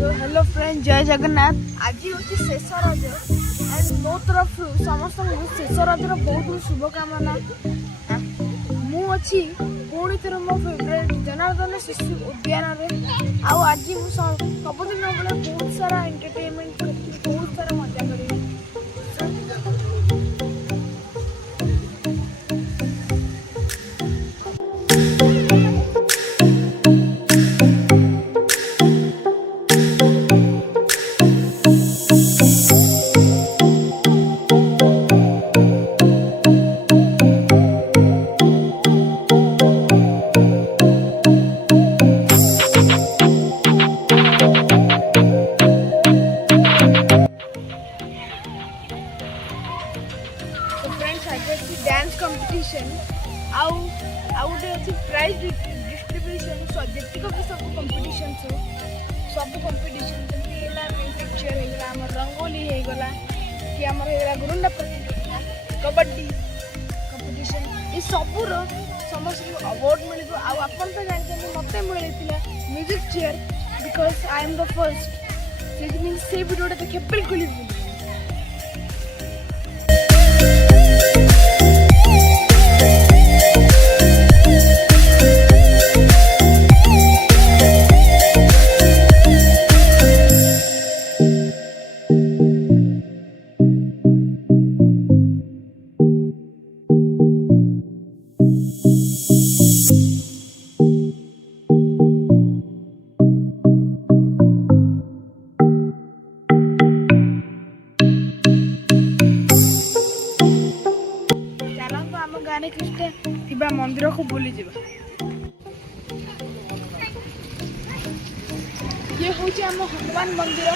तो hello friend, जय जगन्नाथ। आज हूँ शेष रज एंड मो तरफ समस्त शेष रजर बहुत शुभकामना। मुझी पुणी थर मो फेवरेट जनार्दन शिशु उद्यान आज सबुदिन बेले बहुत सारा एंटरटेनमेंट बहुत सारा मजा करी। डांस कंपटीशन आउ गोटे अच्छी प्राइज डिस्ट्रीब्यूशन जेतिक भी सब कंपटीशन सब कंपटीशन पिक्चर होगा रंगोली होगला कि आम गुरुंडा प्रतियोगिता कबड्डी कंपटीशन ये सबूर समस्त अवार्ड मिल आपन तो जानते मत मिलता music chair because I am the first से भिडियोटा देखिए बिल्कुल ही मंदिर को बुली जावा। ये हूँ आम हनुमान मंदिर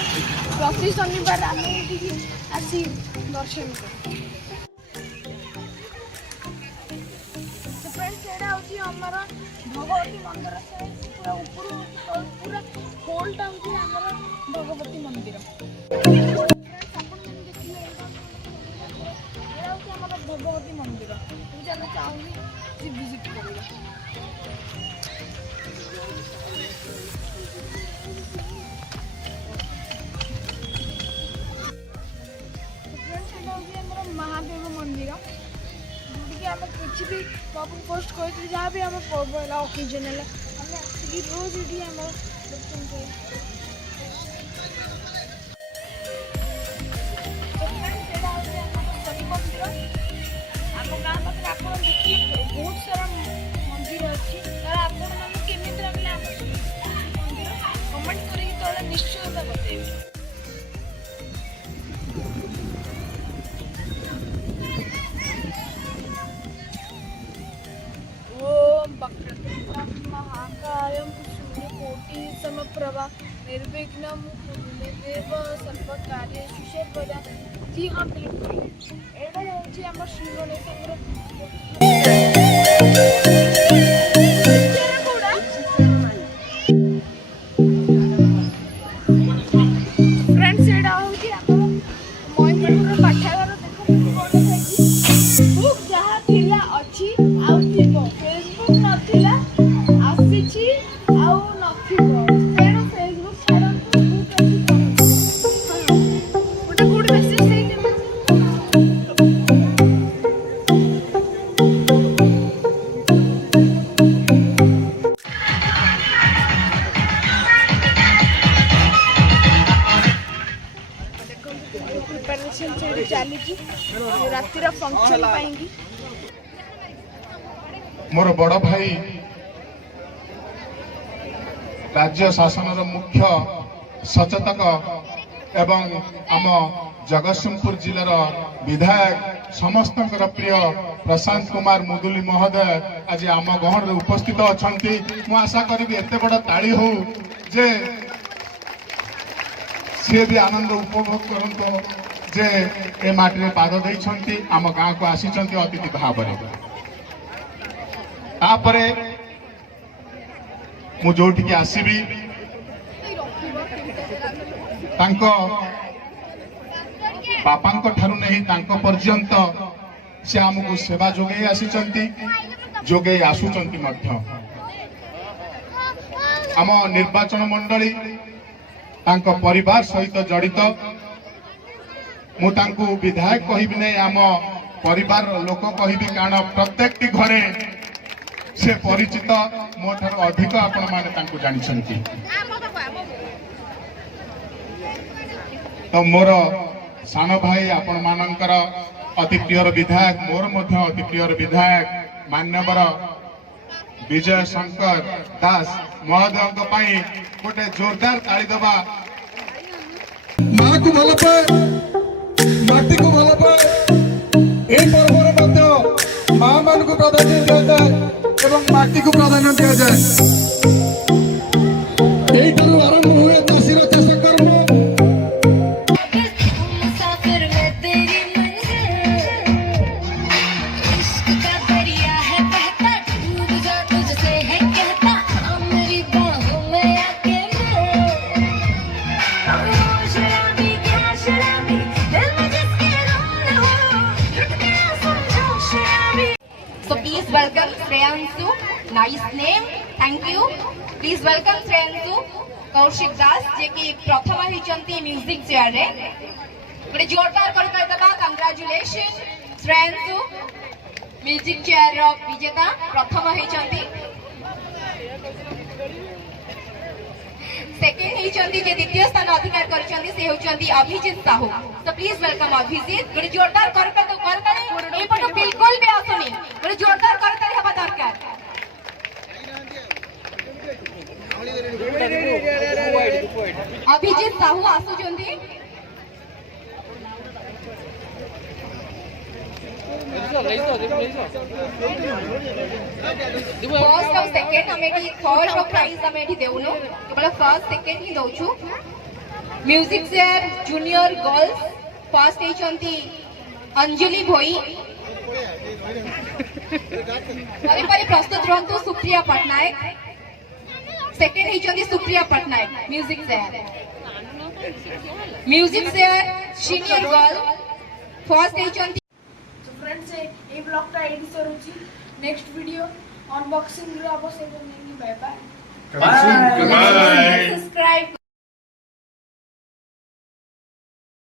प्रति शनिवार आम आसी दर्शन कर। आमर भगवती मंदिर पूरा ऊपर पूरा होलटा हूँ आमर भगवती मंदिर भगवती मंदिर मुझे चाहूँगी विजिट करेगा। महादेव मंदिर जोटि आम किसी भी सब पोस्ट कर जहाँ भी आम पर्व है ओकेजन है आम आसिक रोज ये आम दर्शन कर। बहुत सारा मंदिर अच्छी आपमि लगे मंदिर कमेंट कर निश्चय बतैबे। ओम वक्रतुंडं महाकायं सूर्यकोटि समप्रभा निर्विघ्नं कुरु देव सर्वकार्येषु सर्वदा। जी हाँ बिल्कुल एटा हूँ आम श्री गणेश फ्रेंड्स एटा हूँ महेंद्रपुर पाठागार बुक जहाँ थिला अच्छी आउ थिबो फेसबुक नथिला आसीची आउ नथिबो तेणु फेसबुक छाड़ंतु बुक अच्छी गोटे गुड मेसेज चली रातिर फंक्शन पाएंगी। मोर बड़ भाई राज्य शासन मुख्य सचेतक एवं आम जगतसिंहपुर जिलार विधायक समस्त प्रिय प्रशांत कुमार मुदुली महोदय आज आम गहन उपस्थित अच्छा। मु आशा करी एत बड़ ताली हो जे सी भी आनंद उपभोग करते जे ए माटी पाद देइछंती आम गाँ को आसीचंती अतिथि भाव तापरे मु जोटिकी आसीबी तांको बापांको ठारू नहीं तांको पर्यंत से आमको सेवा जोगे आसीचंती जोगे आसुचंती मध्य। आम निर्वाचन मंडली तांको परिवार सहित जड़ित मु तांको विधायक कहबी नहीं आम परिवार लोक कहबी कारण प्रत्येक घरे से परिचित मो ठार अधिक आपण माने तांको जानिछंती। तो मोर सान भाई आपण मानकर अति प्रिय विधायक मोर मध्य अति प्रिय विधायक मान्यवर विजय शंकर दास महोदय गोटे जोरदार ताली दबा। माँ को भल पाए माटी को भल पाए यही पर्व माँ मान को प्राधान्य दिया जाए एवं माटी को प्राधान्य दिया जाए। यही आरंभ हुए चाषीर चाष कर्म। So please welcome Shreyansu. Nice name. Thank you. Please welcome Shreyansu Kaushik Das जे कि प्रथम हिचंती म्यूजिक चेयर रे गोटे जोरदार कर दबा। कंग्रेचुलेशन श्रेयांशु म्यूजिक चेयर रो विजेता प्रथम हिचंती। सेकंड हिचंती जे द्वितीय स्थान अधिकार करचंती से होचंती अभिजीत साहू। तो प्लीज वेलकम अभिजीत। गोटे जोरदार कर ए पटो बिल्कुल भी आसुनी गोटे जोरदार कर हबा दरकार। अभिजीत साहू आसुचंती। फर्स्ट और सेकंड हमें थर्ड और प्राइज हमें देउनु केवल फर्स्ट सेकंड ही दउछु। Music chair junior girls first हेचंती अंजलि भोई। परे प्रस्तुत रहंतु सुप्रिया पटनायक। सेकंड हेचंती Supriya Patnaik music chair. Music chair senior girl first हेचंती। फ्रेंड्स ये ब्लॉग टा एडी सरुची नेक्स्ट वीडियो अनबॉक्सिंग रो आपो से बाय बाय बाय। सब्सक्राइब